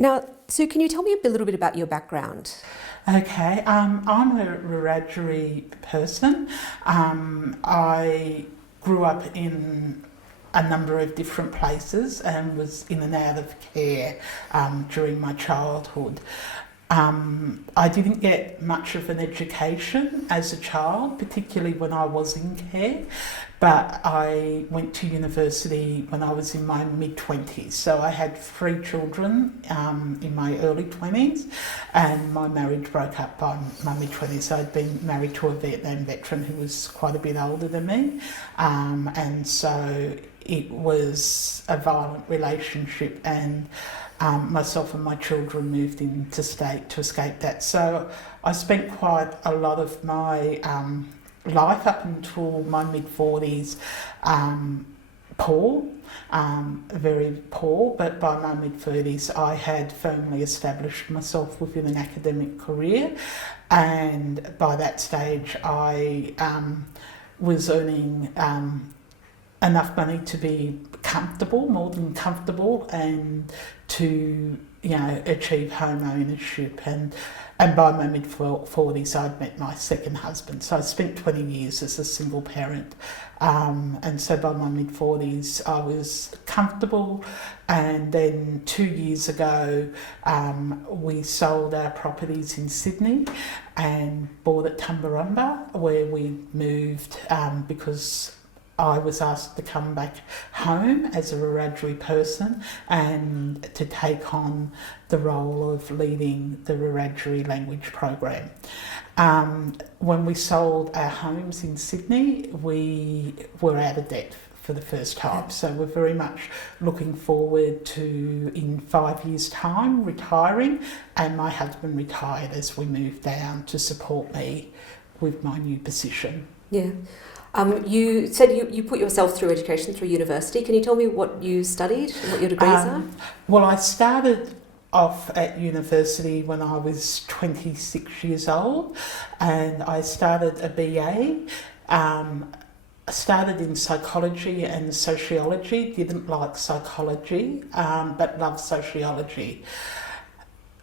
Now, Sue, can you tell me a little bit about your background? Okay, I'm a Wiradjuri person. I grew up in a number of different places and was in and out of care during my childhood. I didn't get much of an education as a child, particularly when I was in care, but I went to university when I was in my mid-20s. So I had 3 children in my early 20s, and my marriage broke up by my mid-20s. I'd been married to a Vietnam veteran who was quite a bit older than me, and so it was a violent relationship, and myself and my children moved into state to escape that. So I spent quite a lot of my life up until my mid-40s poor, very poor, but by my mid-30s I had firmly established myself within an academic career, and by that stage I was earning enough money to be comfortable, more than comfortable, and to achieve home ownership. And by my mid-40s I'd met my second husband. So I spent 20 years as a single parent, and so by my mid-40s I was comfortable. And then 2 years ago we sold our properties in Sydney and bought at Tumbarumba, where we moved because I was asked to come back home as a Wiradjuri person and to take on the role of leading the Wiradjuri language program. When we sold our homes in Sydney, we were out of debt for the first time. So we're very much looking forward to, in 5 years' time, retiring, and my husband retired as we moved down to support me with my new position. Yeah. You said you put yourself through education, through university. Can you tell me what you studied and what your degrees are? Well, I started off at university when I was 26 years old, and I started a BA. I started in psychology and sociology, didn't like psychology, but loved sociology.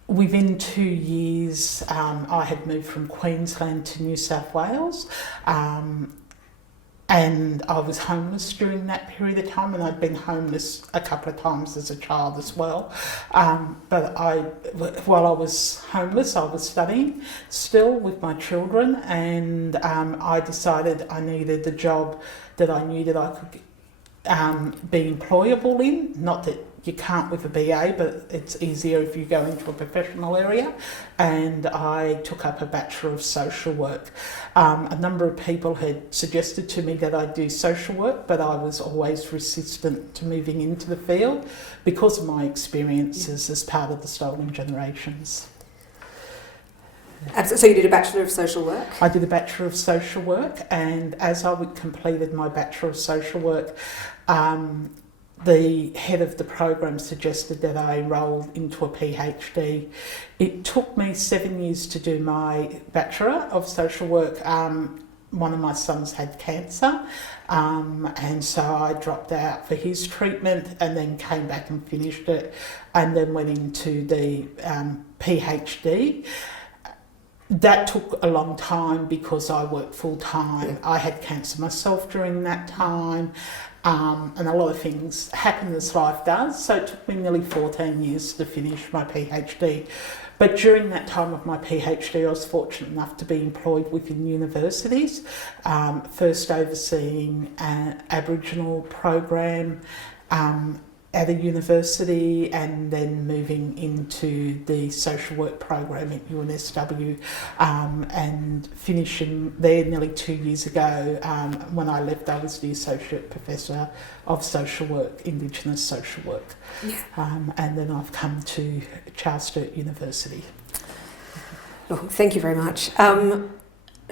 Within 2 years, I had moved from Queensland to New South Wales, and I was homeless during that period of time, and I'd been homeless a couple of times as a child as well. But while I was homeless, I was studying still with my children, and I decided I needed a job that I knew that I could be employable in. Not that you can't with a BA, but it's easier if you go into a professional area. And I took up a Bachelor of Social Work. A number of people had suggested to me that I do social work, but I was always resistant to moving into the field because of my experiences as part of the Stolen Generations. So you did a Bachelor of Social Work? I did a Bachelor of Social Work, and as I completed my Bachelor of Social Work, the head of the program suggested that I enroll into a PhD. It took me 7 years to do my Bachelor of Social Work. One of my sons had cancer, and so I dropped out for his treatment and then came back and finished it, and then went into the PhD. That took a long time because I worked full time. Yeah. I had cancer myself during that time, and a lot of things happen as life does. So it took me nearly 14 years to finish my PhD. But during that time of my PhD, I was fortunate enough to be employed within universities, first overseeing an Aboriginal program at a university, and then moving into the social work program at UNSW, and finishing there nearly 2 years ago. When I left, I was the Associate Professor of Social Work, Indigenous Social Work. Yeah. And then I've come to Charles Sturt University. Oh, thank you very much.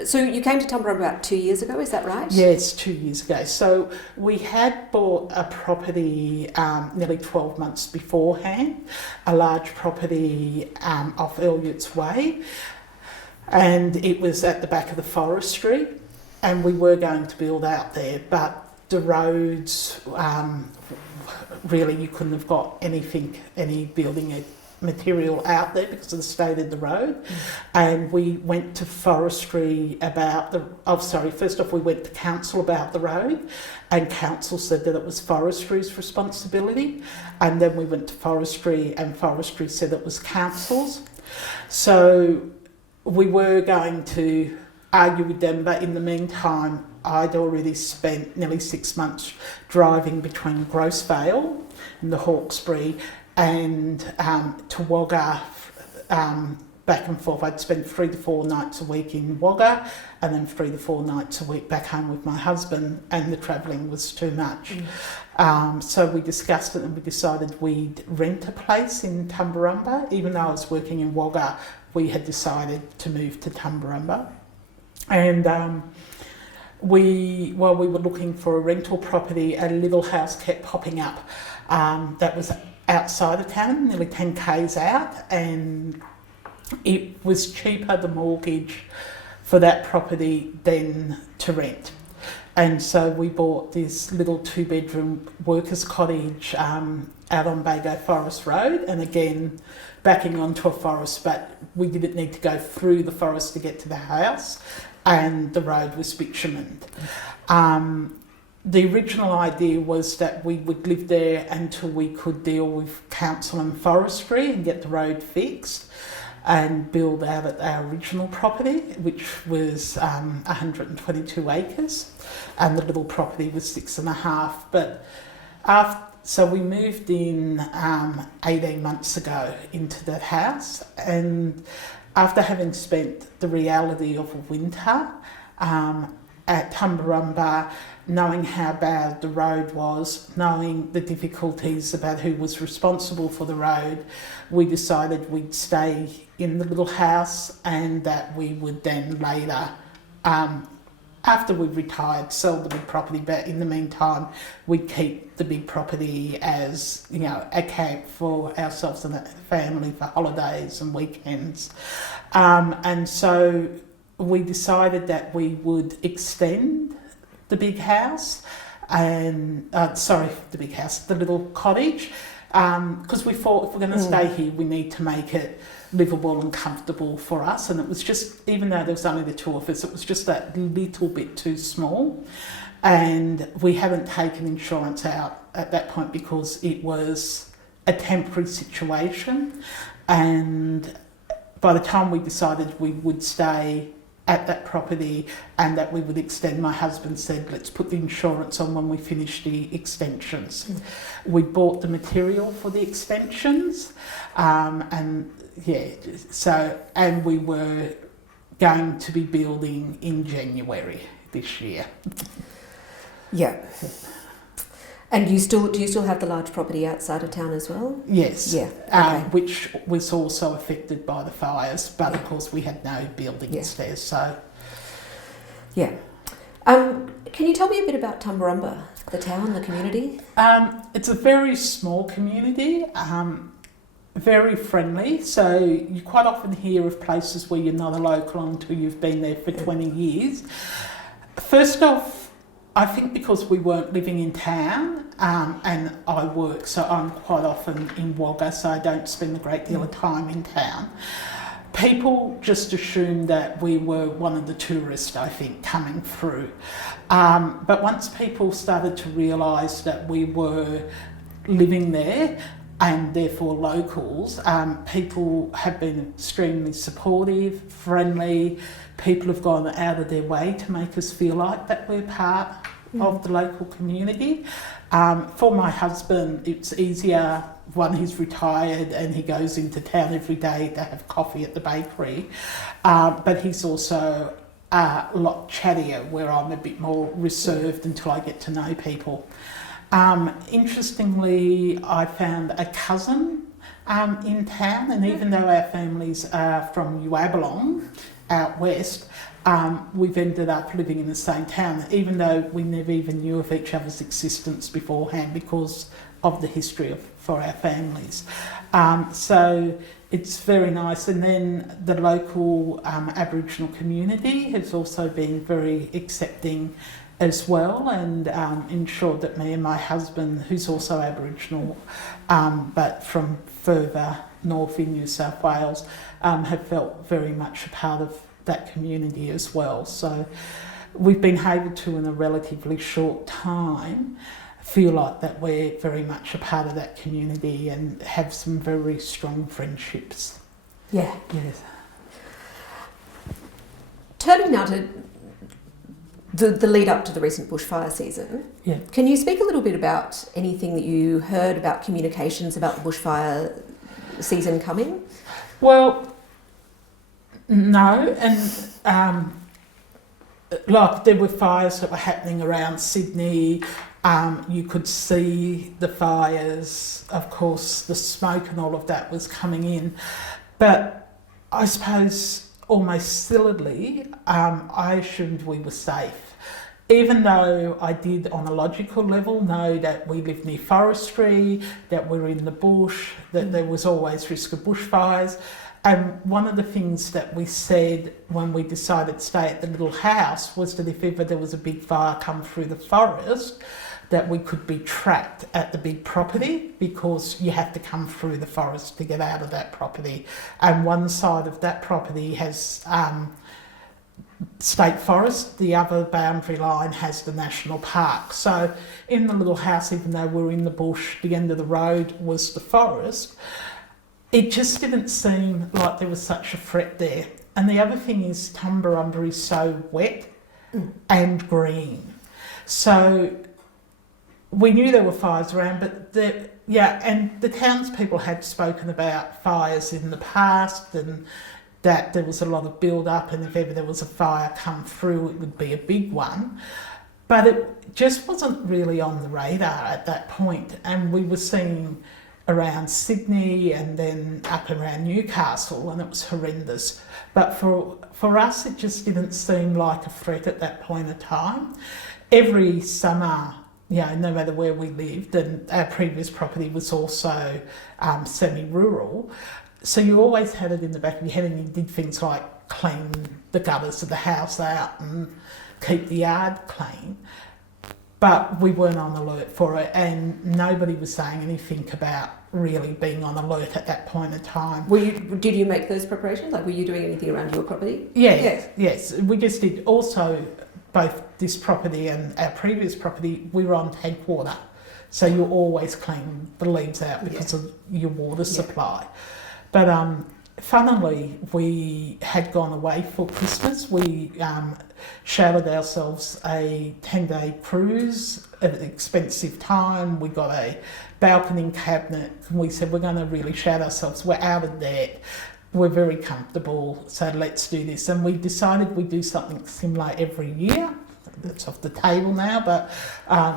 So you came to Tumbarumba about 2 years ago, is that right? Yes, 2 years ago. So we had bought a property nearly 12 months beforehand, a large property off Elliott's Way, and it was at the back of the forestry, and we were going to build out there, but the roads, really you couldn't have got any building material out there because of the state of the road. And we went to forestry about first off we went to council about the road, and council said that it was forestry's responsibility, and then we went to forestry and forestry said it was council's. So we were going to argue with them, but in the meantime I'd already spent nearly 6 months driving between Grossvale and the Hawkesbury and to Wagga, back and forth. I'd spend 3 to 4 nights a week in Wagga and then 3 to 4 nights a week back home with my husband, and the travelling was too much. So we discussed it and we decided we'd rent a place in Tumbarumba. Even though I was working in Wagga, we had decided to move to Tumbarumba. And while we were looking for a rental property, a little house kept popping up that was outside of town, nearly 10 k's out, and it was cheaper, the mortgage for that property, than to rent. And so we bought this little 2-bedroom workers' cottage out on Bago Forest Road, and again backing onto a forest, but we didn't need to go through the forest to get to the house, and the road was bitumened. The original idea was that we would live there until we could deal with council and forestry and get the road fixed and build out at our original property, which was 122 acres, and the little property was 6.5. But so we moved in 18 months ago into that house, and after having spent the reality of a winter at Tumbarumba, knowing how bad the road was, knowing the difficulties about who was responsible for the road, we decided we'd stay in the little house, and that we would then later, after we retired, sell the big property. But in the meantime, we'd keep the big property as, you know, a camp for ourselves and the family for holidays and weekends. And so we decided that we would extend the big house, and the little cottage, because we thought if we're going to stay here, we need to make it livable and comfortable for us. And it was just, even though there was only the two of us, it was just that little bit too small. And we haven't taken insurance out at that point because it was a temporary situation. And by the time we decided we would stay at that property and that we would extend, my husband said, let's put the insurance on when we finish the extensions. We bought the material for the extensions, and we were going to be building in January this year. Yeah. And do you still have the large property outside of town as well? Yes. Yeah. Okay. Which was also affected by the fires, but of course we had no buildings there. So. Yeah. Can you tell me a bit about Tumbarumba, the town, the community? It's a very small community. Very friendly, so you quite often hear of places where you're not a local until you've been there for 20 years. First off, I think because we weren't living in town, and I work, so I'm quite often in Wagga, so I don't spend a great deal of time in town. People just assumed that we were one of the tourists, I think, coming through. But once people started to realise that we were living there, and therefore locals, people have been extremely supportive, friendly. People have gone out of their way to make us feel like that we're part of the local community. For my husband, it's easier. One, he's retired and he goes into town every day to have coffee at the bakery, but he's also a lot chattier, where I'm a bit more reserved until I get to know people. Interestingly, I found a cousin in town, and even though our families are from Uabalong out west, we've ended up living in the same town, even though we never even knew of each other's existence beforehand because of the history for our families. So it's very nice. And then the local Aboriginal community has also been very accepting as well, and ensured that me and my husband, who's also Aboriginal, but from further north in New South Wales have felt very much a part of that community as well. So we've been able to, in a relatively short time, feel like that we're very much a part of that community and have some very strong friendships. Yeah. Yes. Turning now to the lead up to the recent bushfire season, Yeah. can you speak a little bit about anything that you heard about communications about the bushfire season coming? Well, no, and like there were fires that were happening around Sydney. You could see the fires, of course, the smoke and all of that was coming in. But I suppose almost sillily, I assumed we were safe. Even though I did on a logical level know that we live near forestry, that we're in the bush, that there was always risk of bushfires. And one of the things that we said when we decided to stay at the little house was that if ever there was a big fire come through the forest, that we could be trapped at the big property, because you have to come through the forest to get out of that property. And one side of that property has state forest, the other boundary line has the national park. So in the little house, even though we're in the bush, the end of the road was the forest, it just didn't seem like there was such a threat there. And the other thing is Tumbarumba is so wet and green. So we knew there were fires around, but and the townspeople had spoken about fires in the past and that there was a lot of build-up, and if ever there was a fire come through, it would be a big one. But it just wasn't really on the radar at that point, and we were seeing around Sydney and then up around Newcastle, and it was horrendous. But for us, it just didn't seem like a threat at that point of time. Every summer, no matter where we lived, and our previous property was also semi-rural, so you always had it in the back of your head, and you did things like clean the gutters of the house out and keep the yard clean. But we weren't on alert for it, and nobody was saying anything about really being on alert at that point in time. Did you make those preparations? Like, were you doing anything around your property? Yes. We just did. Also, both this property and our previous property, we were on tank water. So you always clean the leaves out because of your water supply. But funnily, we had gone away for Christmas. We shouted ourselves a 10-day cruise at an expensive time. We got a balcony cabinet, and we said we're going to really shout ourselves. We're out of debt. We're very comfortable, so let's do this. And we decided we'd do something similar every year. It's off the table now, but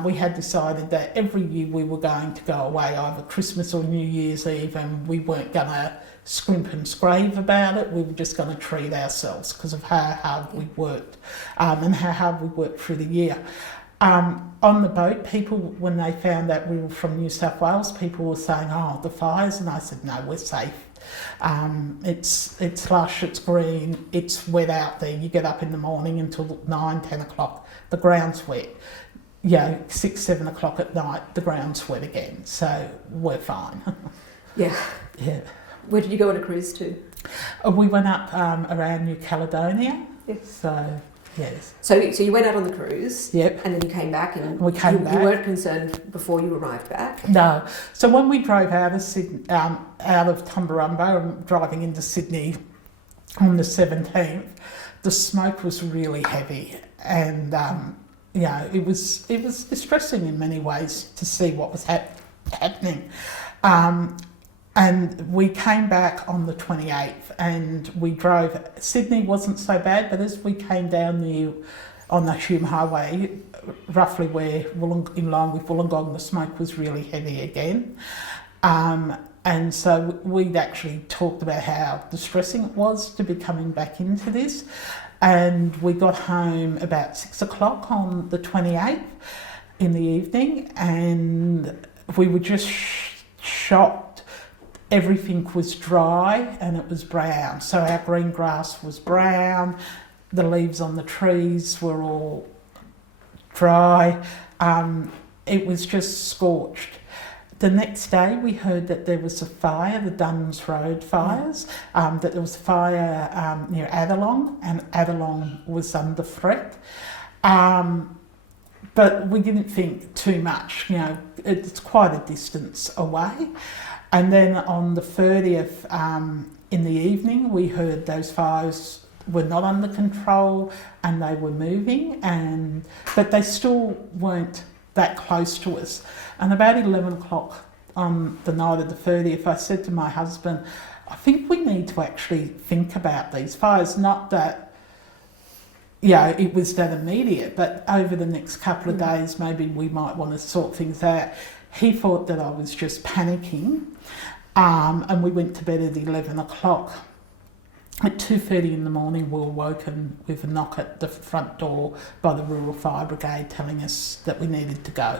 we had decided that every year we were going to go away, either Christmas or New Year's Eve, and we weren't going to scrimp and scrave about it. We were just going to treat ourselves because of how hard we worked and how hard we worked through the year. On the boat, people, when they found out we were from New South Wales, people were saying, "Oh, the fires," and I said, "No, we're safe. It's lush, it's green, it's wet out there. You get up in the morning until 9, 10 o'clock, the ground's wet. 6, 7 o'clock at night, the ground's wet again. So we're fine." Yeah. Where did you go on a cruise to? We went up around New Caledonia. Yes. So, yes. So you went out on the cruise. Yep. And then you came back, and we came back. You weren't concerned before you arrived back? No. So when we drove out of Sydney, out of Tumbarumba, driving into Sydney on the 17th, the smoke was really heavy, and it was distressing in many ways to see what was happening. And we came back on the 28th, and we drove. Sydney wasn't so bad, but as we came down on the Hume Highway, roughly where in line with Wollongong, the smoke was really heavy again. And so we'd actually talked about how distressing it was to be coming back into this. And we got home about 6 o'clock on the 28th in the evening, and we were just shocked. Everything was dry and it was brown. So our green grass was brown, the leaves on the trees were all dry. It was just scorched. the next day we heard that there was a fire, the Duns Road fires, that there was a fire near Adelong, and Adelong was under threat. But we didn't think too much, you know, it's quite a distance away. And then on the 30th in the evening, we heard those fires were not under control and they were moving, but they still weren't that close to us. And about 11 o'clock on the night of the 30th, I said to my husband, I think we need to actually think about these fires, not that, yeah, it was that immediate, but over the next couple of days, maybe we might want to sort things out. He thought that I was just panicking, and we went to bed at 11 o'clock. At 2:30 in the morning, we were woken with a knock at the front door by the Rural Fire Brigade telling us that we needed to go.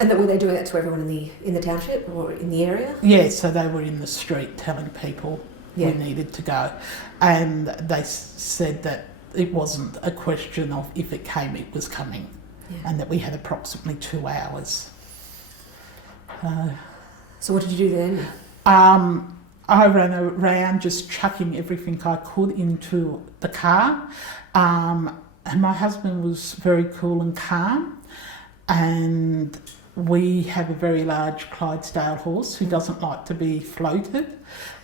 And were they doing that to everyone in the township or in the area? Yeah, so they were in the street telling people we needed to go. And they said that it wasn't a question of if it came, it was coming. Yeah. And that we had approximately 2 hours. So what did you do then? I ran around just chucking everything I could into the car. And my husband was very cool and calm. And we have a very large Clydesdale horse who doesn't like to be floated.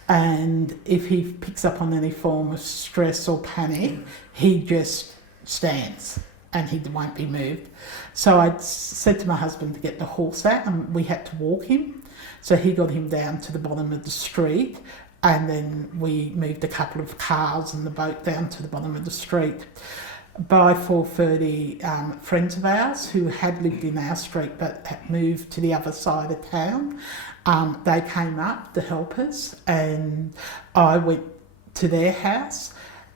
And if he picks up on any form of stress or panic, he just stands and he won't be moved. So I said to my husband to get the horse out, and we had to walk him. So he got him down to the bottom of the street, and then we moved a couple of cars and the boat down to the bottom of the street. By 4:30, friends of ours who had lived in our street but had moved to the other side of town, they came up to help us, and I went to their house,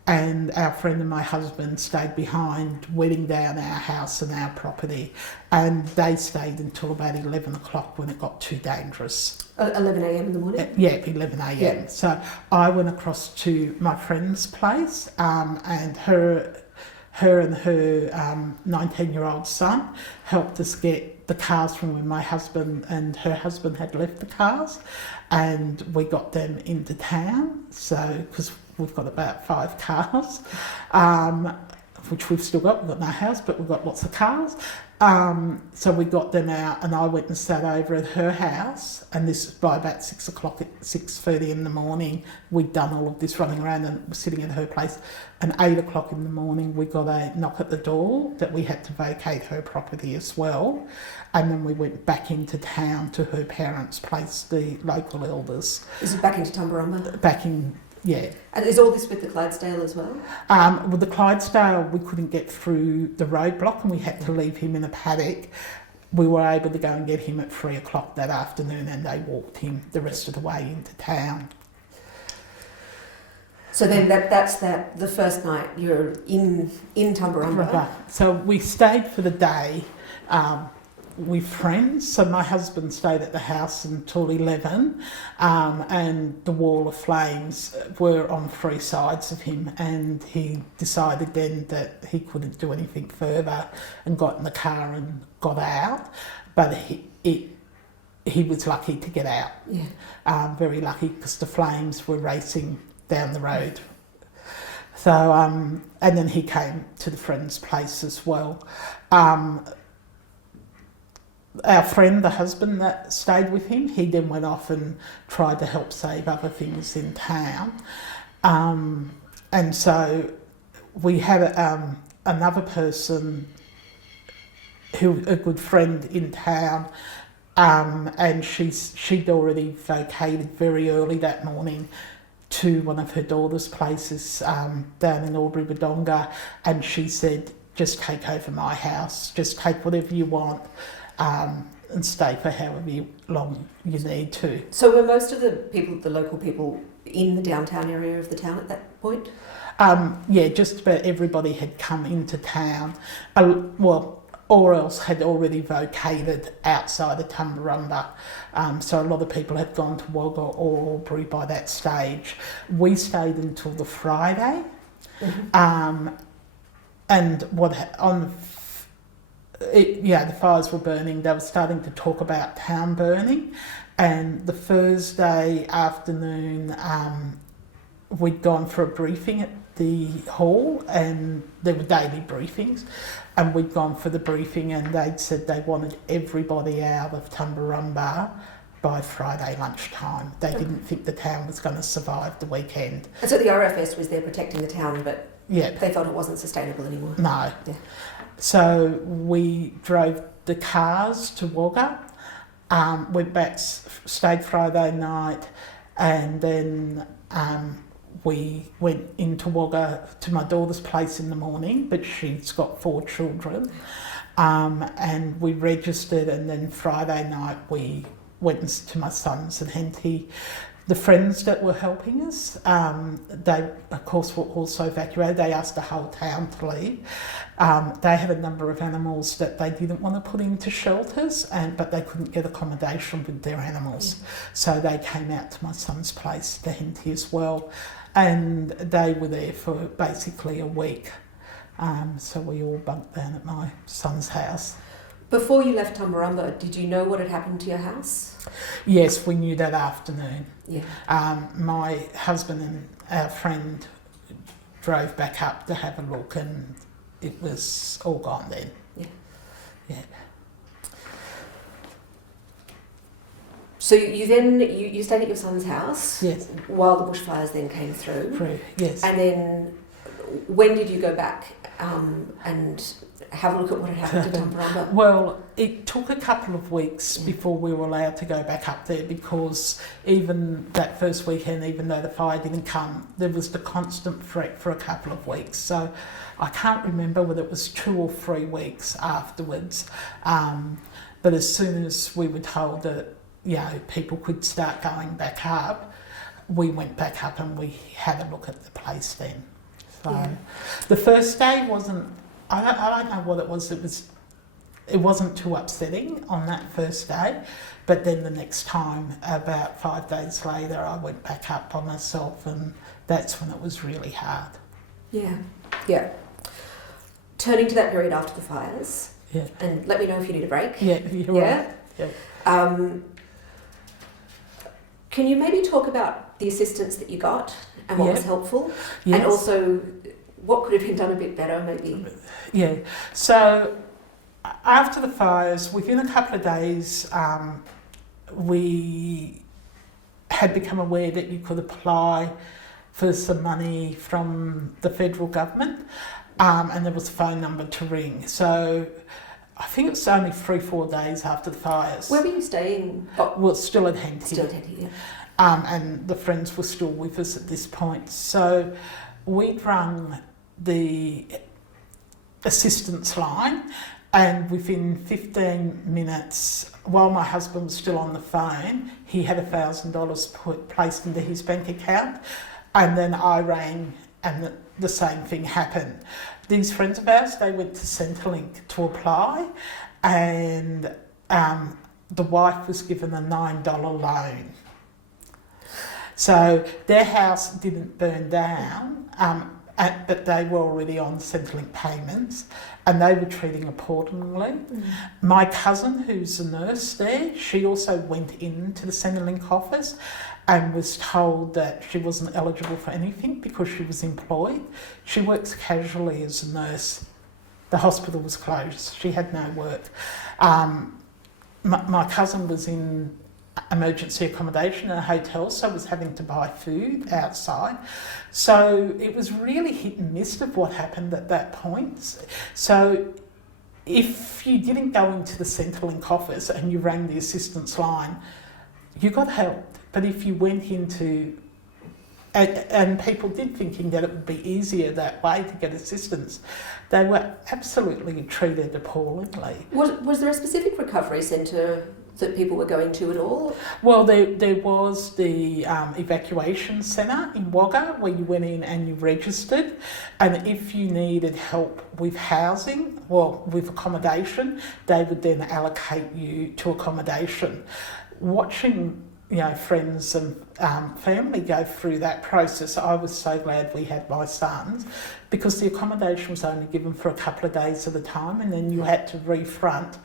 and our friend and my husband stayed behind wetting down our house and our property, and they stayed until about 11 o'clock when it got too dangerous. 11 a.m. in the morning? Yeah, 11 a.m. Yeah. So I went across to my friend's place, and her and her 19-year-old son helped us get the cars from where my husband and her husband had left the cars, and we got them into town. So, because we've got about 5 cars, which we've still got. We've got no house, but we've got lots of cars. So we got them out, and I went and sat over at her house, and this by about 6 o'clock, at 6:30 in the morning, we'd done all of this running around and were sitting at her place. And 8 o'clock in the morning, we got a knock at the door that we had to vacate her property as well. And then we went back into town to her parents' place, the local elders. Is it back into Tumbarumba? Back in, yeah. And is all this with the Clydesdale as well? With the Clydesdale, we couldn't get through the roadblock, and we had to leave him in a paddock. We were able to go and get him at 3 o'clock that afternoon, and they walked him the rest of the way into town. So then that's the first night you're in Tumbarumba. So we stayed for the day with friends. So my husband stayed at the house until 11, and the wall of flames were on 3 sides of him, and he decided then that he couldn't do anything further and got in the car and got out. But he was lucky to get out. Yeah. Very lucky, because the flames were racing down the road. So, and then he came to the friend's place as well. Our friend, the husband that stayed with him, he then went off and tried to help save other things in town. And so we had another person a good friend in town, and she'd already vacated very early that morning to one of her daughter's places down in Albury-Wodonga, and she said, just take over my house, just take whatever you want, and stay for however long you need to. So were most of the local people in the downtown area of the town at that point? Yeah, just about everybody had come into town, or else had already vacated outside of Tumbarumba. So a lot of people had gone to Wagga or Albury by that stage. We stayed until the Friday, and the fires were burning. They were starting to talk about town burning, and the Thursday afternoon, we'd gone for a briefing at the hall, and there were daily briefings, and we'd gone for the briefing, and they'd said they wanted everybody out of Tumbarumba by Friday lunchtime. They didn't think the town was going to survive the weekend. And so the RFS was there protecting the town, but Yeah. they felt it wasn't sustainable anymore. No. Yeah. So we drove the cars to Wagga, went back, stayed Friday night, and then we went into Wagga to my daughter's place in the morning, but she's got 4 children, and we registered, and then Friday night we went to my son's and Henty. The friends that were helping us, they of course were also evacuated. They asked the whole town to leave. They had a number of animals that they didn't want to put into shelters, but they couldn't get accommodation with their animals. Yeah. So they came out to my son's place, the Henty as well, and they were there for basically a week. So we all bunked down at my son's house. Before you left Tumbarumba, did you know what had happened to your house? Yes, we knew that afternoon. Yeah. My husband and our friend drove back up to have a look, and it was all gone then. Yeah. Yeah. So you then you stayed at your son's house. Yes. While the bushfires then came through. Yes. And then when did you go back and have a look at what had happened to Tumbarumba? Well, it took a couple of weeks before we were allowed to go back up there, because even that first weekend, even though the fire didn't come, there was the constant threat for a couple of weeks. So I can't remember whether it was 2 or 3 weeks afterwards. But as soon as we were told that, people could start going back up, we went back up and we had a look at the place then. So the first day wasn't, I don't know what it was. It wasn't too upsetting on that first day, but then the next time, about 5 days later, I went back up by myself, and that's when it was really hard. Yeah, yeah. Turning to that period after the fires, Yeah. and let me know if you need a break. Yeah, you're right. Yeah. Can you maybe talk about the assistance that you got and what was helpful? Yes. And also what could have been done a bit better, maybe? Yeah. So after the fires, within a couple of days, we had become aware that you could apply for some money from the federal government, and there was a phone number to ring. So I think it was only 3-4 days after the fires. Where were you staying? Well, still at Henty. Still at Henty, yeah. And the friends were still with us at this point. So we'd rung the assistance line, and within 15 minutes, while my husband was still on the phone, he had $1,000 placed into his bank account, and then I rang and the same thing happened. These friends of ours, they went to Centrelink to apply, and the wife was given a $9 loan. So their house didn't burn down, but they were already on Centrelink payments, and they were treating appallingly. My cousin, who's a nurse there, she also went into the Centrelink office and was told that she wasn't eligible for anything because she was employed. She works casually as a nurse. The hospital was closed. She had no work. My cousin was in emergency accommodation in a hotel, so was having to buy food outside. So it was really hit and miss of what happened at that point. So if you didn't go into the Centrelink office and you rang the assistance line, you got help. But if you went into, and people did thinking that it would be easier that way to get assistance, they were absolutely treated appallingly. Was there a specific recovery centre that people were going to at all? Well, there was the evacuation centre in Wagga where you went in and you registered, and if you needed help with housing, well, with accommodation, they would then allocate you to accommodation. Watching friends and family go through that process. I was so glad we had my sons, because the accommodation was only given for a couple of days at a time, and then you had to refront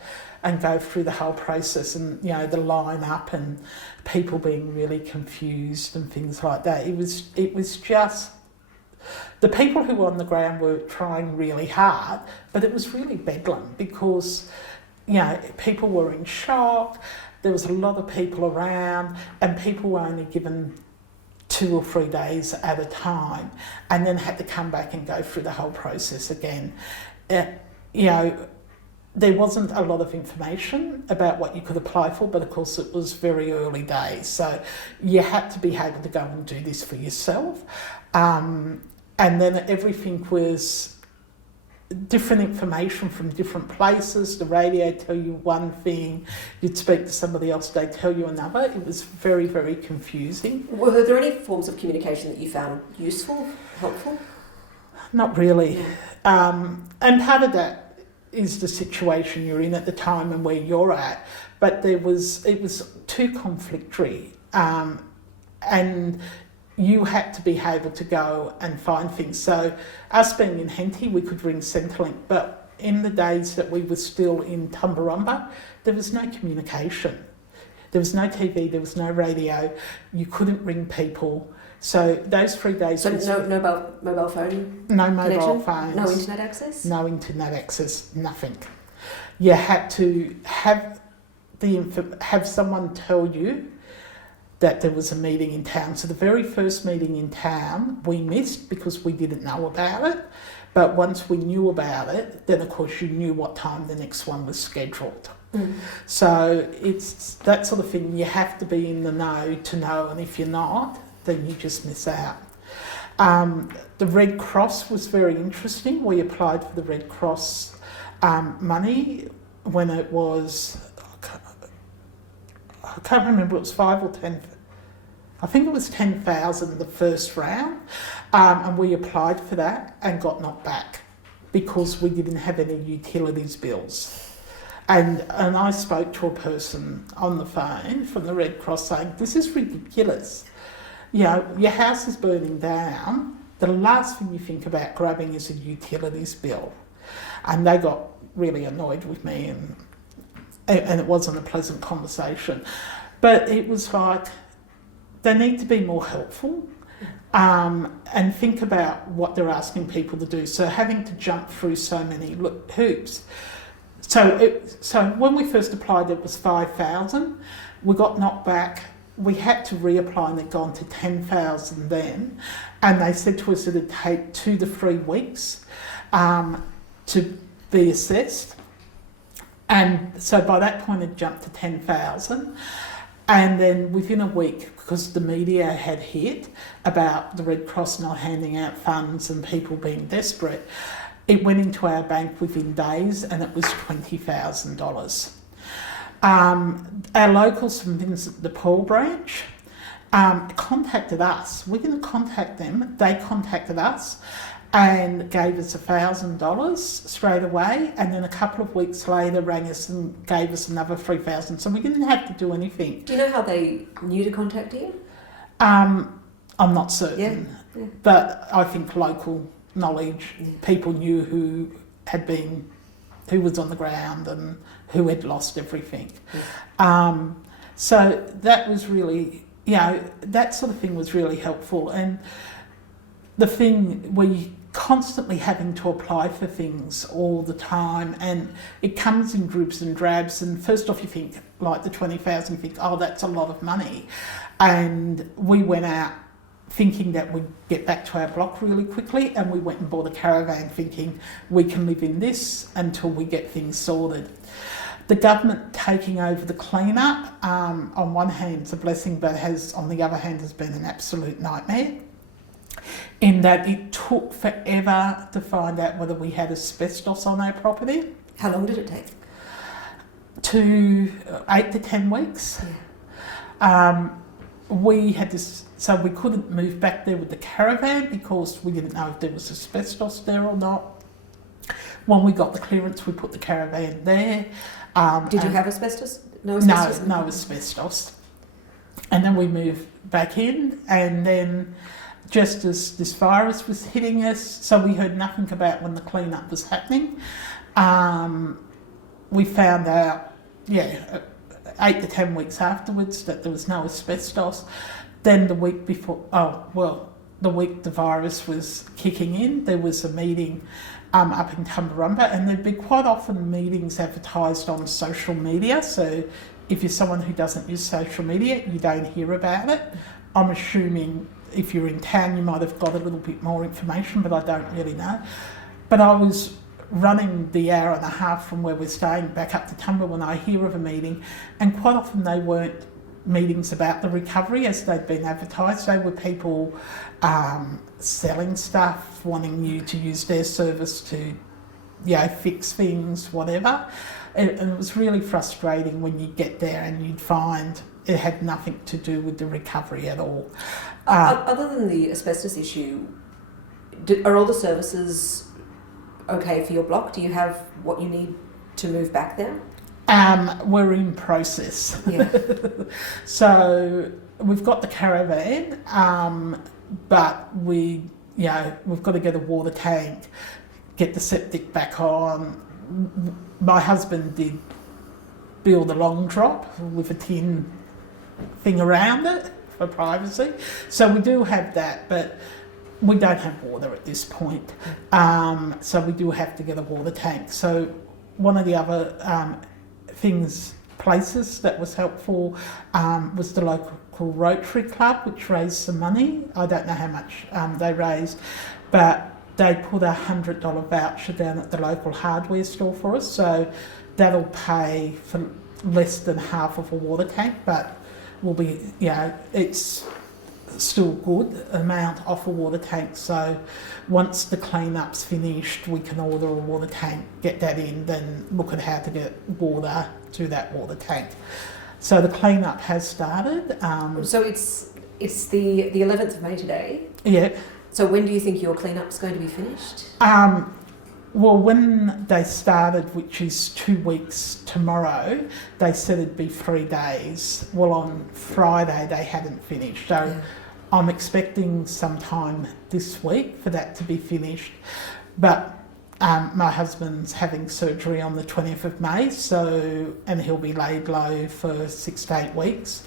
and go through the whole process, and the line up and people being really confused and things like that. It was just, the people who were on the ground were trying really hard, but it was really bedlam because people were in shock. There was a lot of people around, and people were only given 2 or 3 days at a time, and then had to come back and go through the whole process again. There wasn't a lot of information about what you could apply for, but of course it was very early days, so you had to be able to go and do this for yourself. And then everything was different information from different places. The radio tell you one thing, you'd speak to somebody else, they'd tell you another. It was very, very confusing. Were there any forms of communication that you found useful, helpful? Not really. Yeah. And part of that is the situation you're in at the time and where you're at, but it was too conflictory, and you had to be able to go and find things. So us being in Henty, we could ring Centrelink, but in the days that we were still in Tumbarumba, there was no communication. There was no TV, there was no radio, you couldn't ring people. So those 3 days... So no mobile phone? No mobile connection? phones. No internet access? No internet access, nothing. You had to have someone tell you that there was a meeting in town. So the very first meeting in town we missed because we didn't know about it. But once we knew about it, then of course you knew what time the next one was scheduled. Mm. So it's that sort of thing. You have to be in the know to know, and if you're not, then you just miss out. The Red Cross was very interesting. We applied for the Red Cross money when it was, I can't remember, it was 5 or 10, I think it was 10,000 the first round, and we applied for that and got knocked back because we didn't have any utilities bills. And I spoke to a person on the phone from the Red Cross saying, this is ridiculous. Your house is burning down, the last thing you think about grabbing is a utilities bill. And they got really annoyed with me, and it wasn't a pleasant conversation. But it was like, they need to be more helpful and think about what they're asking people to do. So having to jump through so many hoops. So when we first applied, it was 5,000. We got knocked back. We had to reapply, and it gone to 10,000 then. And they said to us it'd take 2 to 3 weeks to be assessed. And so by that point it jumped to 10,000. And then within a week, because the media had hit about the Red Cross not handing out funds and people being desperate, it went into our bank within days, and it was $20,000. Our locals from the Paul branch contacted us. We didn't contact them, they contacted us and gave us $1,000 straight away, and then a couple of weeks later rang us and gave us another $3,000. So we didn't have to do anything. Do you know how they knew to contact you? I'm not certain, yeah. But I think local knowledge, people knew who was on the ground and who had lost everything. Yeah. So that was really, that sort of thing was really helpful. And the thing we constantly having to apply for things all the time, and it comes in dribs and drabs, and first off you think, like the 20,000, you think, oh, that's a lot of money. And we went out thinking that we'd get back to our block really quickly, and we went and bought a caravan thinking we can live in this until we get things sorted. The government taking over the clean-up, on one hand it's a blessing, but on the other hand has been an absolute nightmare, in that it took forever to find out whether we had asbestos on our property. How long did it take? 8 to 10 weeks. Yeah. We had this, so we couldn't move back there with the caravan because we didn't know if there was asbestos there or not. When we got the clearance, we put the caravan there. Did you have asbestos? No asbestos? No asbestos. And then we moved back in, and then just as this virus was hitting us, so we heard nothing about when the cleanup was happening. We found out, 8 to 10 weeks afterwards that there was no asbestos. Then the week before, the week the virus was kicking in, there was a meeting up in Tumbarumba, and there'd be quite often meetings advertised on social media. So if you're someone who doesn't use social media, you don't hear about it. I'm assuming if you're in town, you might have got a little bit more information, but I don't really know. But I was running the hour and a half from where we're staying back up to Tumba when I hear of a meeting, and quite often they weren't meetings about the recovery as they'd been advertised. They were people selling stuff, wanting you to use their service to, fix things, whatever. And it was really frustrating when you get there and you'd find it had nothing to do with the recovery at all. Other than the asbestos issue, are all the services okay for your block? Do you have what you need to move back there? We're in process. Yeah. So we've got the caravan, but we've got to get a water tank, get the septic back on. My husband did build a long drop with a tin thing around it for privacy. So we do have that, but we don't have water at this point. So we do have to get a water tank. So one of the other places that was helpful was the local Rotary Club, which raised some money. I don't know how much they raised, but they put a $100 voucher down at the local hardware store for us, so that'll pay for less than half of a water tank, but will be, it's still good amount off a water tank. So once the cleanup's finished, we can order a water tank, get that in, then look at how to get water to that water tank. So the cleanup has started. So it's the 11th of May today. Yeah. So when do you think your cleanup's going to be finished? Well, when they started, which is 2 weeks tomorrow, they said it'd be 3 days. Well, on Friday they hadn't finished. So I'm expecting sometime this week for that to be finished. But my husband's having surgery on the 20th of May, and he'll be laid low for 6 to 8 weeks,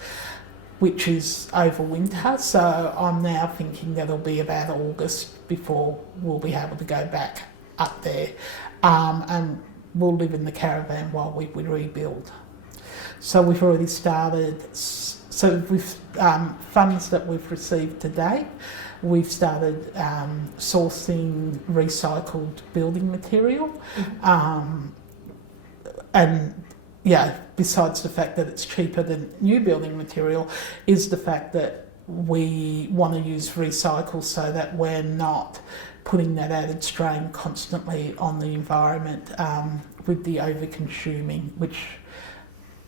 which is over winter. So I'm now thinking that it'll be about August before we'll be able to go back up there, and we'll live in the caravan while we rebuild. So we've already started. So with funds that we've received to date, we've started sourcing recycled building material, and besides the fact that it's cheaper than new building material, is the fact that we want to use recycle so that we're not putting that added strain constantly on the environment with the over-consuming, which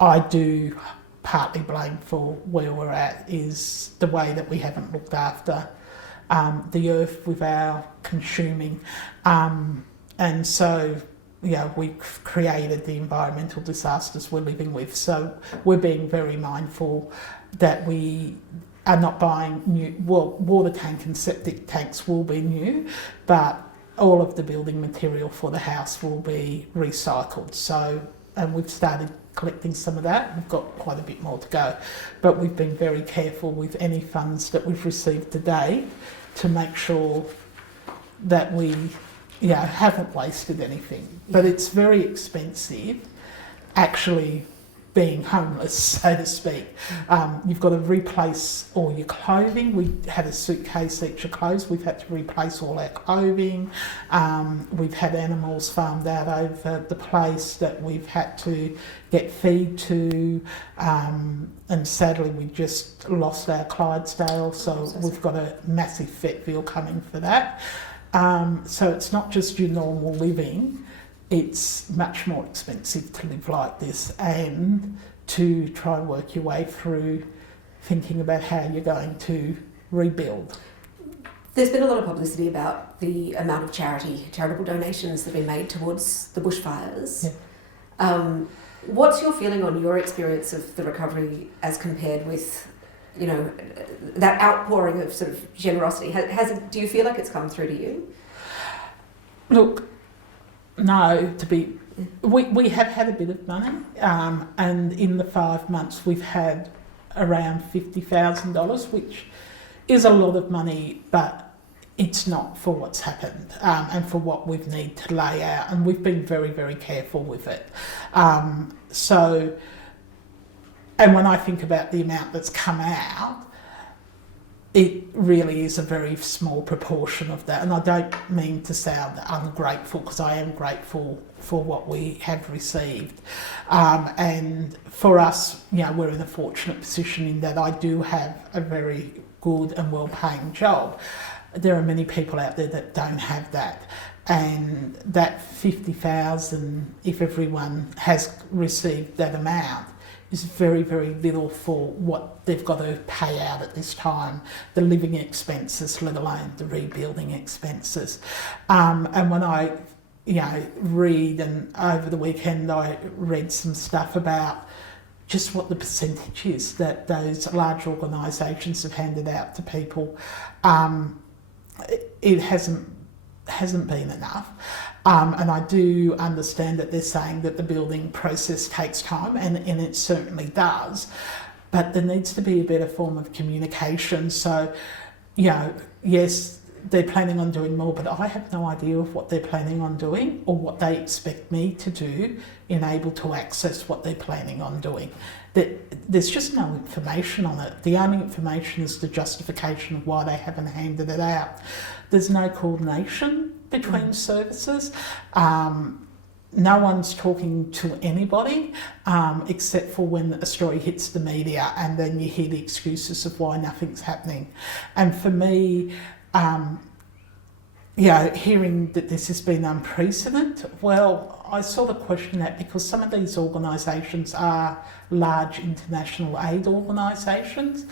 I do partly blame for where we're at, is the way that we haven't looked after the earth with our consuming. And so, we've created the environmental disasters we're living with. So we're being very mindful that we are not buying new, water tank and septic tanks will be new, but all of the building material for the house will be recycled. So, and we've started collecting some of that. We've got quite a bit more to go, but we've been very careful with any funds that we've received today to make sure that we, haven't wasted anything. But it's very expensive, actually, being homeless, so to speak. You've got to replace all your clothing. We had a suitcase each of clothes. We've had to replace all our clothing. We've had animals farmed out over the place that we've had to get feed to. And sadly, we just lost our Clydesdale, so we've got a massive vet bill coming for that. So it's not just your normal living. It's much more expensive to live like this and to try and work your way through thinking about how you're going to rebuild. There's been a lot of publicity about the amount of charitable donations that have been made towards the bushfires. Yeah. What's your feeling on your experience of the recovery as compared with you know, that outpouring of sort of generosity? Do you feel like it's come through to you? Look, no, we have had a bit of money, and in the 5 months we've had around $50,000, which is a lot of money, but it's not for what's happened and for what we need to lay out, and we've been very, very careful with it. And when I think about the amount that's come out, it really is a very small proportion of that. And I don't mean to sound ungrateful, because I am grateful for what we have received. And for us, you know, we're in a fortunate position in that I do have a very good and well-paying job. There are many people out there that don't have that. And that 50,000, if everyone has received that amount, is very, very little for what they've got to pay out at this time, the living expenses, let alone the rebuilding expenses. And when I, you know, read, and over the weekend I read some stuff about just what the percentage is that those large organisations have handed out to people, it hasn't been enough. And I do understand that they're saying that the building process takes time, and it certainly does, but there needs to be a better form of communication. So, you know, yes, they're planning on doing more, but I have no idea of what they're planning on doing or what they expect me to do in able to access what they're planning on doing. There's just no information on it. The only information is the justification of why they haven't handed it out. There's no coordination between services. No one's talking to anybody except for when a story hits the media, and then you hear the excuses of why nothing's happening. And for me, you know, hearing that this has been unprecedented, well, I sort of question that, because some of these organisations are large international aid organisations.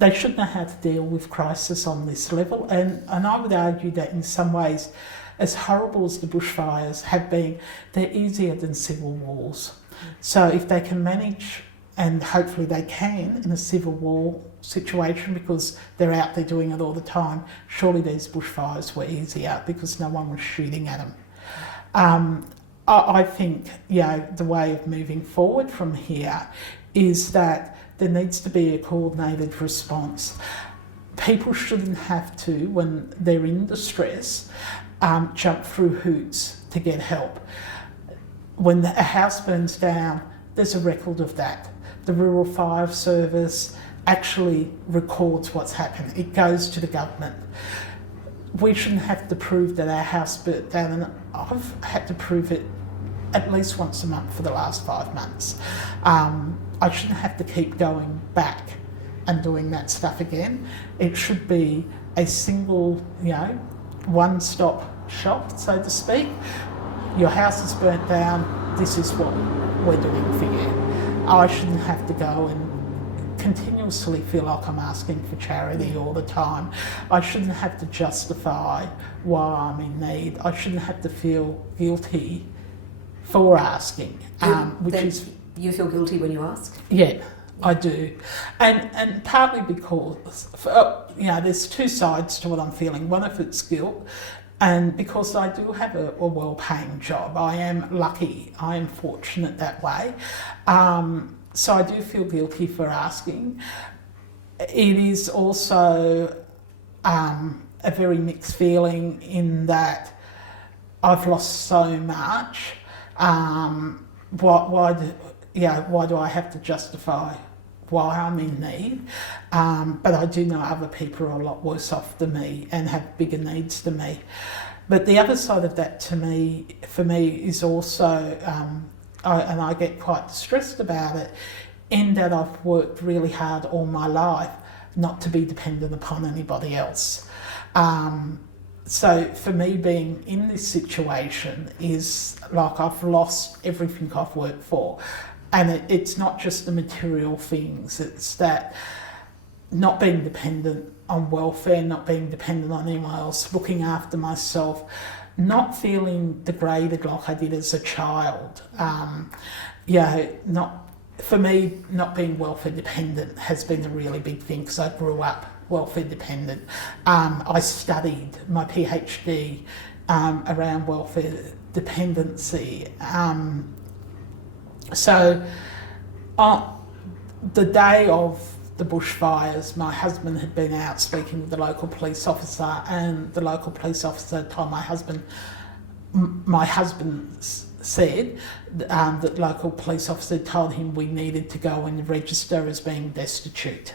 They should know how to deal with crisis on this level, and I would argue that in some ways, as horrible as the bushfires have been, they're easier than civil wars. So if they can manage, and hopefully they can in a civil war situation, because they're out there doing it all the time, surely these bushfires were easier because no one was shooting at them. I think, you know, the way of moving forward from here is that there needs to be a coordinated response. People shouldn't have to, when they're in distress, jump through hoops to get help. When a house burns down, there's a record of that. The Rural Fire Service actually records what's happened. It goes to the government. We shouldn't have to prove that our house burnt down, and I've had to prove it at least once a month for the last 5 months. I shouldn't have to keep going back and doing that stuff again. It should be a single, you know, one-stop shop, so to speak. Your house is burnt down, this is what we're doing for you. I shouldn't have to go and continuously feel like I'm asking for charity all the time. I shouldn't have to justify why I'm in need. I shouldn't have to feel guilty for asking, You feel guilty when you ask? Yeah, I do. And partly because, you know, there's two sides to what I'm feeling. One of it's guilt, and because I do have a well-paying job. I am lucky, I am fortunate that way. So I do feel guilty for asking. It is also a very mixed feeling in that I've lost so much. Why do I have to justify why I'm in need? But I do know other people are a lot worse off than me and have bigger needs than me. But the other side of that for me is also, and I get quite distressed about it, in that I've worked really hard all my life not to be dependent upon anybody else. So for me, being in this situation is like I've lost everything I've worked for. And it's not just the material things, it's that not being dependent on welfare, not being dependent on anyone else, looking after myself, not feeling degraded like I did as a child. Not for me, not being welfare dependent has been a really big thing because I grew up welfare dependent. I studied my PhD around welfare dependency. So the day of the bushfires, my husband had been out speaking with the local police officer, and the local police officer told my husband said that local police officer told him we needed to go and register as being destitute.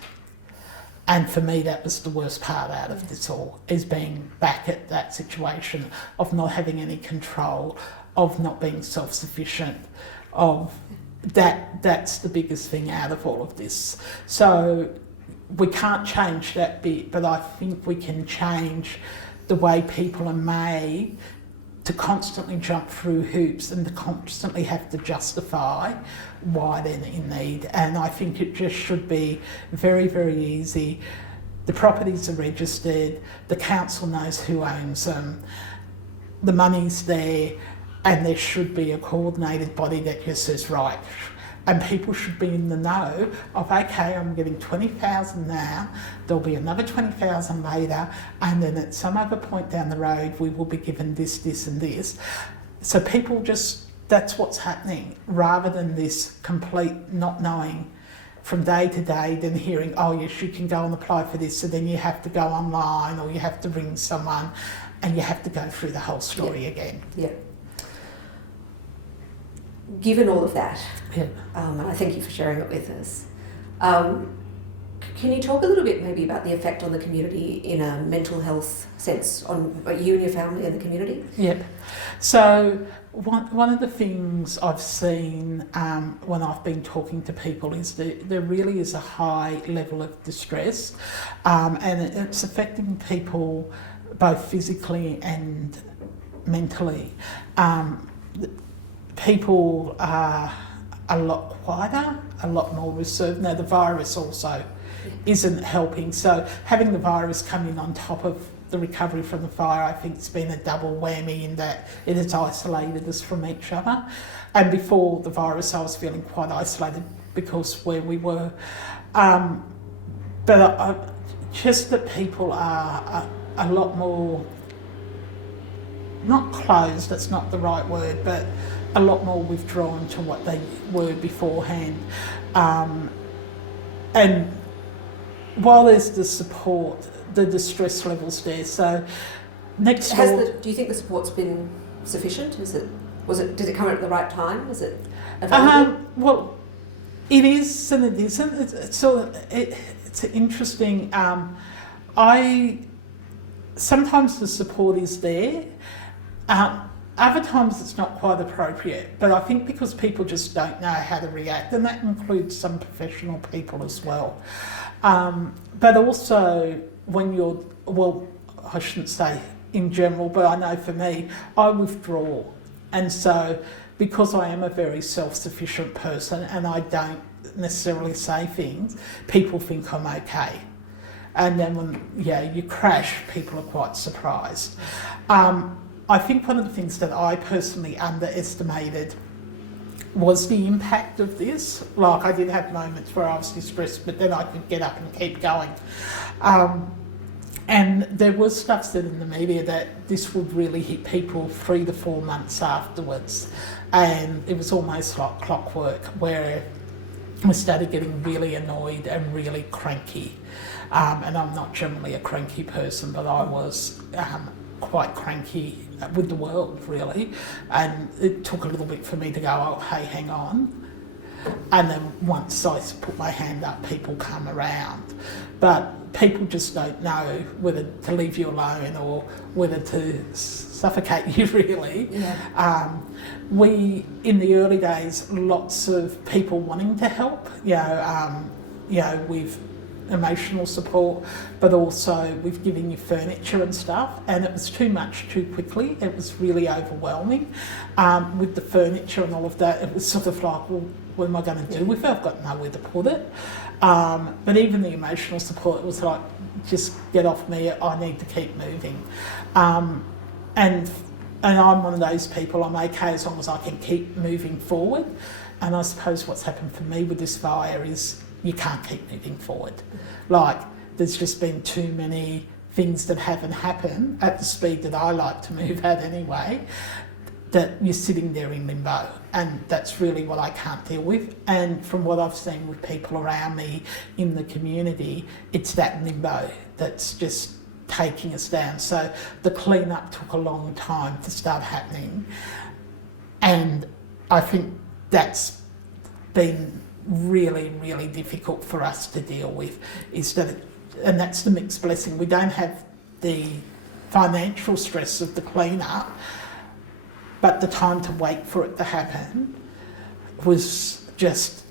And for me, that was the worst part out of this all, is being back at that situation of not having any control, of not being self-sufficient, of that's the biggest thing out of all of this. So we can't change that bit, but I think we can change the way people are made to constantly jump through hoops and to constantly have to justify why they're in need. And I think it just should be very, very easy. The properties are registered, the council knows who owns them, the money's there, and there should be a coordinated body that just says, right, and people should be in the know of, okay, I'm getting 20,000 now, there'll be another 20,000 later, and then at some other point down the road, we will be given this, this and this. So people just, that's what's happening, rather than this complete not knowing from day to day, then hearing, oh yes, you can go and apply for this, so then you have to go online or you have to ring someone and you have to go through the whole story again. Yeah. Given all of that, Yeah. and I thank you for sharing it with us, can you talk a little bit maybe about the effect on the community in a mental health sense on you and your family and the community? Yep. So one of the things I've seen when I've been talking to people is that there really is a high level of distress, and it's affecting people both physically and mentally. People are a lot quieter, a lot more reserved. Now the virus also isn't helping, so having the virus come in on top of the recovery from the fire, I think it's been a double whammy in that it has isolated us from each other. And before the virus I was feeling quite isolated because where we were. But just that people are a lot more, not closed, that's not the right word, but a lot more withdrawn to what they were beforehand. And while there's the support, the distress level's there. So next door, Do you think the support's been sufficient? Did it come at the right time? Is it available? well, it is and it isn't. It's interesting. Sometimes the support is there. Other times it's not quite appropriate, but I think because people just don't know how to react, and that includes some professional people as well. But also when I shouldn't say in general, but I know for me, I withdraw. And so because I am a very self-sufficient person and I don't necessarily say things, people think I'm okay. And then when you crash, people are quite surprised. I think one of the things that I personally underestimated was the impact of this. Like, I did have moments where I was distressed, but then I could get up and keep going. And there was stuff said in the media that this would really hit people 3 to 4 months afterwards. And it was almost like clockwork, where I started getting really annoyed and really cranky. And I'm not generally a cranky person, but I was quite cranky with the world, really. And it took a little bit for me to go, oh, hey, hang on. And then once I put my hand up, people come around. But people just don't know whether to leave you alone or whether to suffocate you, really. Yeah. In the early days, lots of people wanting to help, with emotional support, but also with giving you furniture and stuff, and it was too much too quickly. It was really overwhelming. With the furniture and all of that, it was sort of like, well, what am I going to do with it? I've got nowhere to put it. But even the emotional support, it was like, just get off me, I need to keep moving. And I'm one of those people, I'm okay as long as I can keep moving forward. And I suppose what's happened for me with this fire is you can't keep moving forward. Like, there's just been too many things that haven't happened at the speed that I like to move at anyway, that you're sitting there in limbo, and that's really what I can't deal with. And from what I've seen with people around me in the community, it's that limbo that's just taking us down. So the clean-up took a long time to start happening, and I think that's been really, really difficult for us to deal with, is that, and that's the mixed blessing. We don't have the financial stress of the clean-up, but the time to wait for it to happen was just,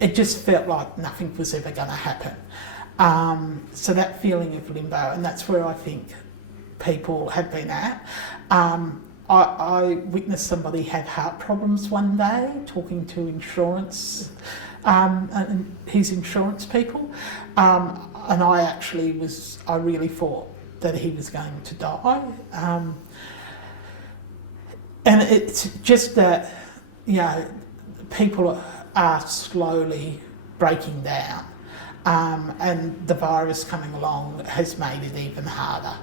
it just felt like nothing was ever going to happen. So that feeling of limbo, and that's where I think people have been at. I witnessed somebody have heart problems one day, talking to insurance, and his insurance people, and I really thought that he was going to die. And it's just that, you know, people are slowly breaking down, and the virus coming along has made it even harder.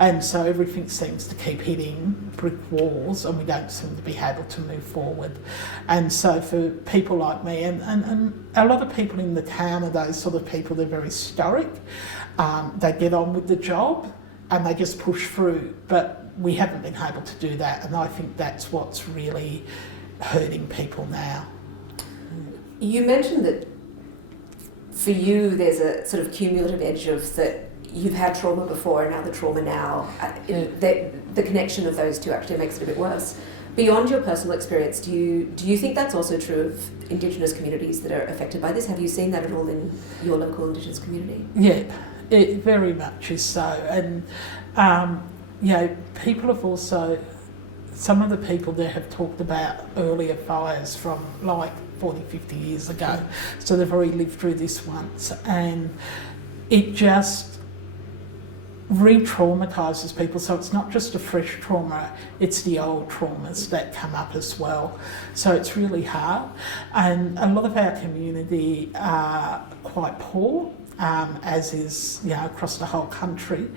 And so everything seems to keep hitting brick walls, and we don't seem to be able to move forward. And so for people like me, and a lot of people in the town are those sort of people, they're very stoic. They get on with the job and they just push through. But we haven't been able to do that, and I think that's what's really hurting people now. You mentioned that for you there's a sort of cumulative edge of that you've had trauma before and now the trauma now. The connection of those two actually makes it a bit worse. Beyond your personal experience, do you think that's also true of Indigenous communities that are affected by this? Have you seen that at all in your local Indigenous community? Yeah, it very much is so. And you know, people have also, some of the people there have talked about earlier fires from like 40, 50 years ago. So they've already lived through this once, and it just re-traumatises people. So it's not just a fresh trauma, it's the old traumas that come up as well. So it's really hard. And a lot of our community are quite poor, as is, you know, across the whole country.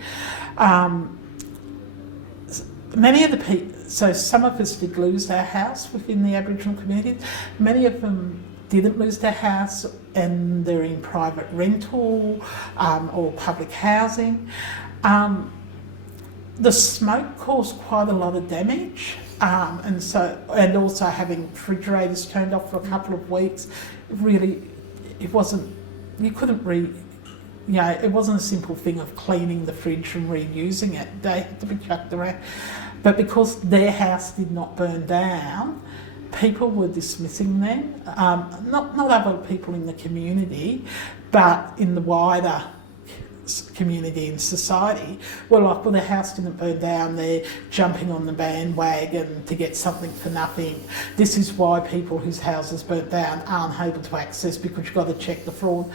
Many of the people, so some of us did lose our house within the Aboriginal community. Many of them didn't lose their house, and they're in private rental or public housing. The smoke caused quite a lot of damage, and also having refrigerators turned off for a couple of weeks, really, it wasn't, you couldn't it wasn't a simple thing of cleaning the fridge and reusing it. They had to be chucked around. But because their house did not burn down, people were dismissing them. Not other people in the community, but in the wider community and society were like, well, their house didn't burn down, they're jumping on the bandwagon to get something for nothing. This is why people whose houses burnt down aren't able to access, because you've got to check the fraud.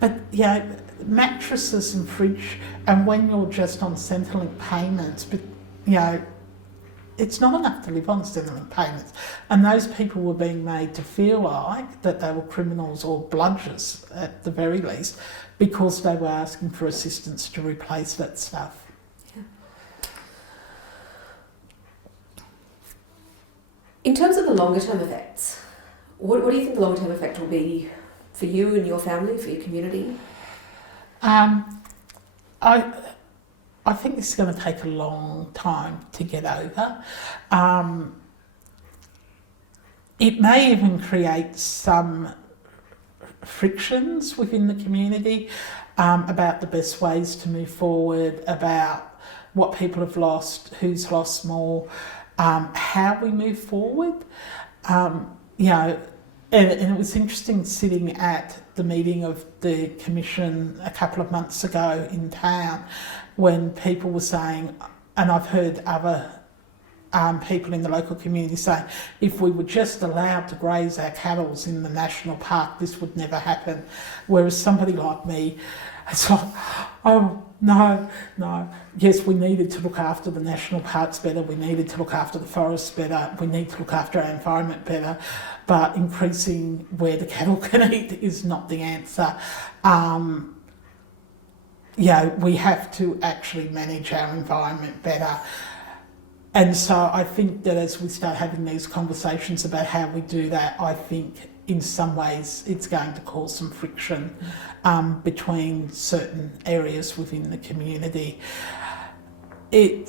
But, you know, mattresses and fridge, and when you're just on Centrelink payments, but, you know, it's not enough to live on Centrelink payments. And those people were being made to feel like that they were criminals or bludgers at the very least, because they were asking for assistance to replace that stuff. Yeah. In terms of the longer term effects, what do you think the longer term effect will be for you and your family, for your community? I think this is going to take a long time to get over. It may even create some frictions within the community about the best ways to move forward, about what people have lost, who's lost more, how we move forward. You know, and it was interesting sitting at the meeting of the Commission a couple of months ago in town when people were saying, and I've heard other people in the local community saying, if we were just allowed to graze our cattle in the national park, this would never happen. Whereas somebody like me, it's like, oh, no. Yes, we needed to look after the national parks better, we needed to look after the forests better, we need to look after our environment better, but increasing where the cattle can eat is not the answer. We have to actually manage our environment better. And so I think that as we start having these conversations about how we do that, I think in some ways it's going to cause some friction between certain areas within the community. I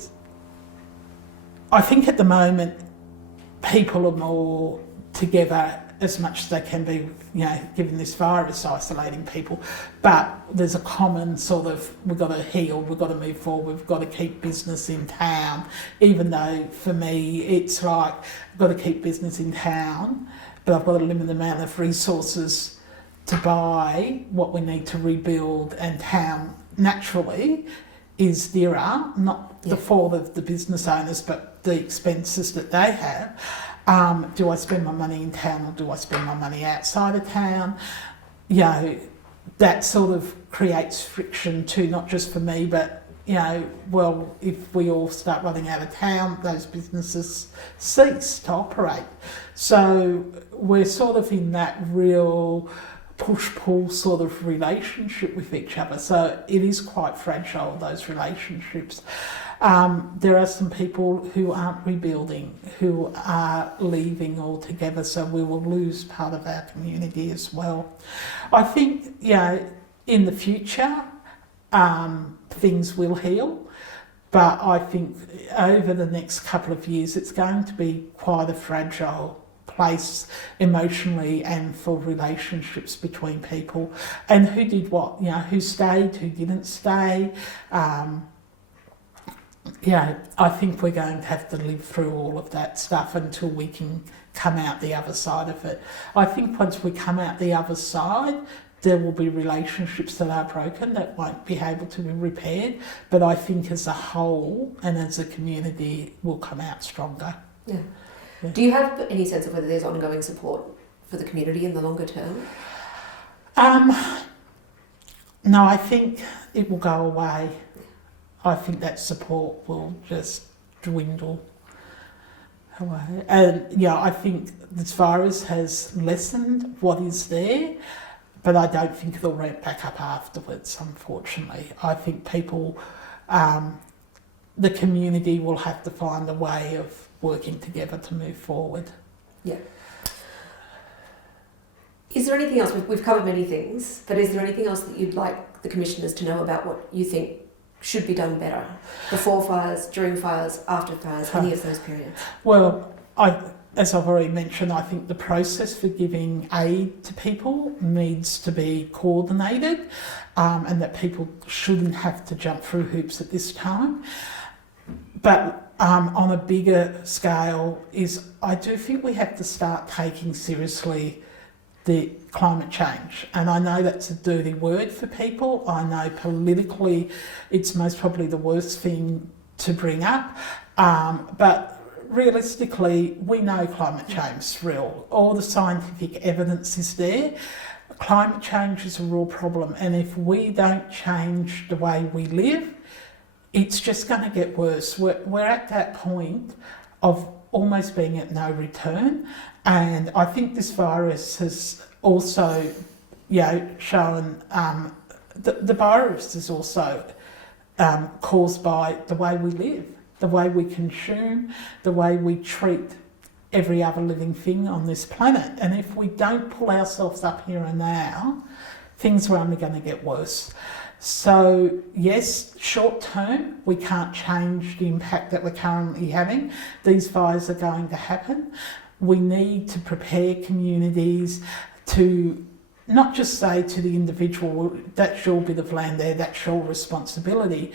think at the moment people are more together as much as they can be, given this virus isolating people, but there's a common sort of, we've got to heal, we've got to move forward, we've got to keep business in town, even though for me it's like, I've got to keep business in town, but I've got a limited amount of resources to buy what we need to rebuild, and town naturally is dearer, not the fault of the business owners, but the expenses that they have. Do I spend my money in town or do I spend my money outside of town? That sort of creates friction too, not just for me, but, if we all start running out of town, those businesses cease to operate. So we're sort of in that real push-pull sort of relationship with each other. So it is quite fragile, those relationships. There are some people who aren't rebuilding, who are leaving altogether, so we will lose part of our community as well. I think, in the future, things will heal, but I think over the next couple of years it's going to be quite a fragile place emotionally and for relationships between people, and who did what, who stayed, who didn't stay. I think we're going to have to live through all of that stuff until we can come out the other side of it. I think once we come out the other side, there will be relationships that are broken that won't be able to be repaired, but I think as a whole and as a community we'll come out stronger. Yeah. Do you have any sense of whether there's ongoing support for the community in the longer term? No, I think it will go away. I think that support will just dwindle away. And I think this virus has lessened what is there, but I don't think it'll ramp back up afterwards, unfortunately. I think people, the community will have to find a way of working together to move forward. Yeah. Is there anything else? We've covered many things, but is there anything else that you'd like the commissioners to know about what you think should be done better? Before fires, during fires, after fires, any of those periods? Well, as I've already mentioned, I think the process for giving aid to people needs to be coordinated, and that people shouldn't have to jump through hoops at this time. But on a bigger scale I do think we have to start taking seriously the climate change. And I know that's a dirty word for people. I know politically it's most probably the worst thing to bring up. But realistically, we know climate change is real. All the scientific evidence is there. Climate change is a real problem. And if we don't change the way we live, it's just going to get worse. We're at that point of almost being at no return. And I think this virus has also, shown, the virus is also caused by the way we live, the way we consume, the way we treat every other living thing on this planet. And if we don't pull ourselves up here and now, things are only going to get worse. So yes, short term, we can't change the impact that we're currently having. These fires are going to happen. We need to prepare communities to not just say to the individual, that's your bit of land there, that's your responsibility,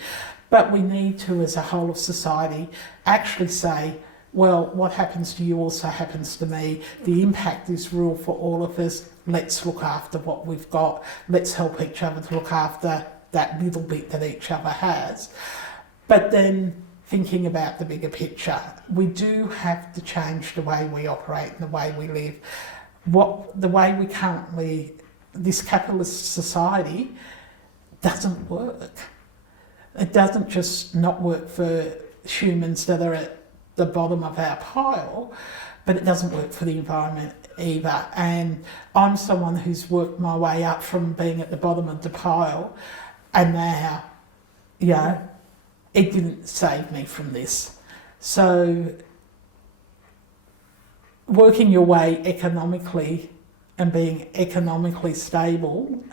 but we need to, as a whole of society, actually say, well, what happens to you also happens to me. The impact is real for all of us. Let's look after what we've got. Let's help each other to look after that little bit that each other has. But then thinking about the bigger picture. We do have to change the way we operate and the way we live. The way we currently, this capitalist society doesn't work. It doesn't just not work for humans that are at the bottom of our pile, but it doesn't work for the environment either. And I'm someone who's worked my way up from being at the bottom of the pile, and now, you know, it didn't save me from this. So working your way economically and being economically stable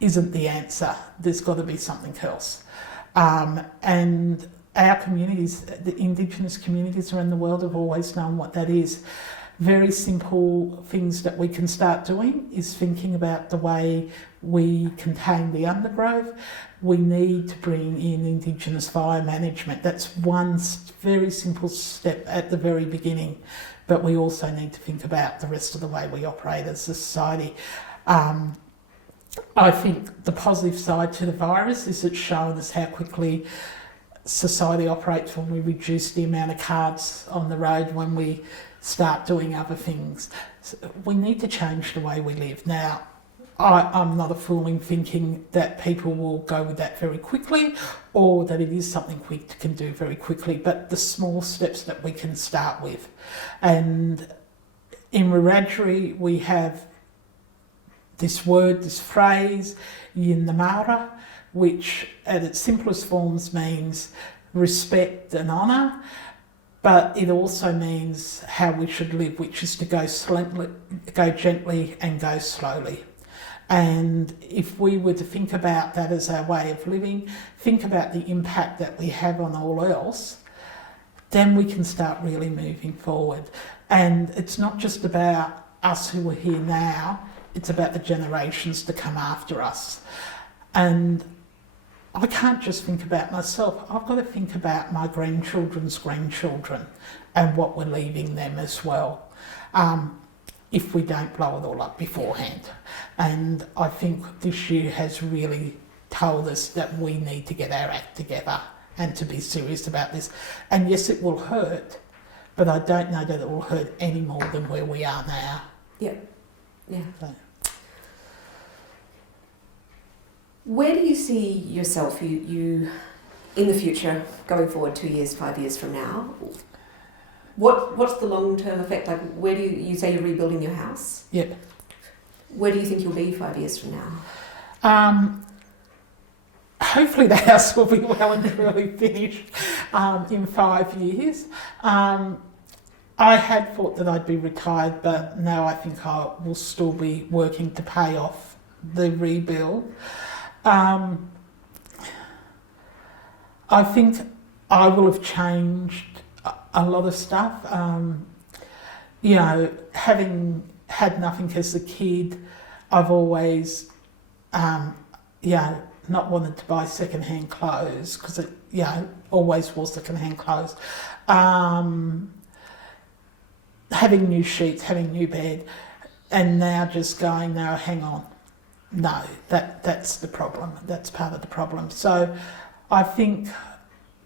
isn't the answer. There's got to be something else. And our communities, the Indigenous communities around the world, have always known what that is. Very simple things that we can start doing is thinking about the way we contain the undergrowth. We need to bring in Indigenous fire management. That's one very simple step at the very beginning, but we also need to think about the rest of the way we operate as a society. I think the positive side to the virus is it's shown us how quickly society operates when we reduce the amount of cars on the road, when we start doing other things. So we need to change the way we live. Now, I'm not a fool in thinking that people will go with that very quickly, or that it is something we can do very quickly, but the small steps that we can start with. And in Wiradjuri we have this word, this phrase, yin the Mara, which at its simplest forms means respect and honour, but it also means how we should live, which is to go gently and go slowly. And if we were to think about that as our way of living, think about the impact that we have on all else, then we can start really moving forward. And it's not just about us who are here now, it's about the generations to come after us. And I can't just think about myself, I've got to think about my grandchildren's grandchildren and what we're leaving them as well, if we don't blow it all up beforehand. And I think this year has really told us that we need to get our act together and to be serious about this. And yes, it will hurt, but I don't know that it will hurt any more than where we are now. Yeah, yeah. So. Where do you see yourself, you in the future, going forward 2 years, 5 years from now? What's the long-term effect? Like, where do you say you're rebuilding your house? Yeah. Where do you think you'll be 5 years from now? Hopefully the house will be well and truly finished in 5 years. I had thought that I'd be retired, but now I think I will still be working to pay off the rebuild. I think I will have changed a lot of stuff. You know, having had nothing as a kid, I've always, not wanted to buy second-hand clothes because it, always wore second-hand clothes. Having new sheets, having new bed, and now just going, no, hang on. No, that's the problem. That's part of the problem. So I think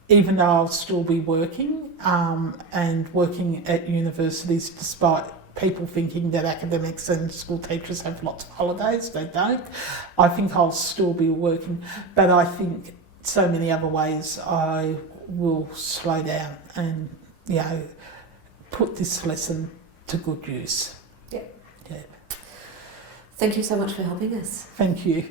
even though I'll still be working and working at universities, despite people thinking that academics and school teachers have lots of holidays, they don't. I think I'll still be working, but I think so many other ways I will slow down and, put this lesson to good use. Yeah. Thank you so much for helping us. Thank you.